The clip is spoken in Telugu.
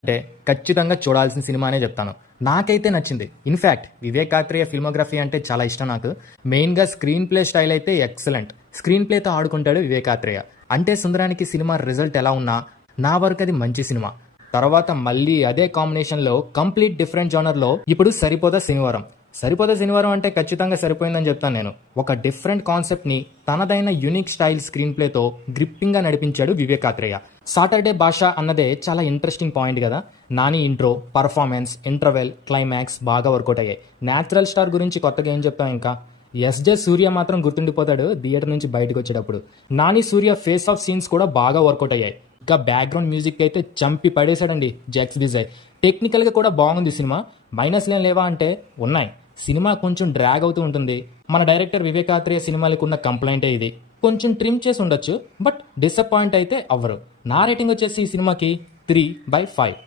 అంటే ఖచ్చితంగా చూడాల్సిన సినిమా అనే చెప్తాను. నాకైతే నచ్చింది. ఇన్‌ఫాక్ట్ 'వివేక్ ఆత్రేయ' ఫిల్మోగ్రఫీ అంటే చాలా ఇష్టం నాకు. మెయిన్‌గా స్క్రీన్ ప్లే స్టైల్ అయితే ఎక్సలెంట్. స్క్రీన్ ప్లేతో ఆడుకుంటాడు వివేక్ ఆత్రేయ. అంటే సుందరానికి సినిమా రిజల్ట్ ఎలా ఉన్నా నా వరకు అది మంచి సినిమా. తర్వాత మళ్ళీ అదే కాంబినేషన్‌లో కంప్లీట్ డిఫరెంట్ జోనర్‌లో ఇప్పుడు 'సరిపోదా శనివారం'. 'సరిపోదా శనివారం' అంటే ఖచ్చితంగా సరిపోయిందని చెప్తాను నేను. ఒక డిఫరెంట్ కాన్సెప్ట్‌ని తనదైన యూనిక్ స్టైల్ స్క్రీన్ ప్లేతో గ్రిప్పింగ్‌గా నడిపించాడు వివేక్ ఆత్రేయ. 'సాటర్డే భాష' అన్నదే చాలా ఇంట్రెస్టింగ్ పాయింట్ కదా. Nani intro, performance, interval, climax బాగా వర్కౌట్ అయ్యాయి. న్యాచురల్ స్టార్ గురించి కొత్తగా ఏం చెప్తాం ఇంకా. ఎస్జే సూర్య మాత్రం గుర్తుండిపోతాడు థియేటర్ నుంచి బయటకు వచ్చేటప్పుడు. నాని సూర్య ఫేస్ ఆఫ్ సీన్స్ కూడా బాగా వర్కౌట్ అయ్యాయి. ఇంకా బ్యాక్గ్రౌండ్ మ్యూజిక్ అయితే చంపి పడేశాడండి జెక్స్ విజయ్. టెక్నికల్గా కూడా బాగుంది సినిమా. మైనస్లేం లేవా అంటే ఉన్నాయి. సినిమా కొంచెం డ్రాగ్ అవుతూ ఉంటుంది. మన డైరెక్టర్ వివేక్ ఆత్రేయ సినిమాలకు ఉన్న కంప్లైంటే ఇది. కొంచెం ట్రిమ్ చేసి ఉండొచ్చు, బట్ డిసప్పాయింట్ అయితే అవ్వరు. నా రేటింగ్ వచ్చేసి ఈ సినిమాకి 3/5.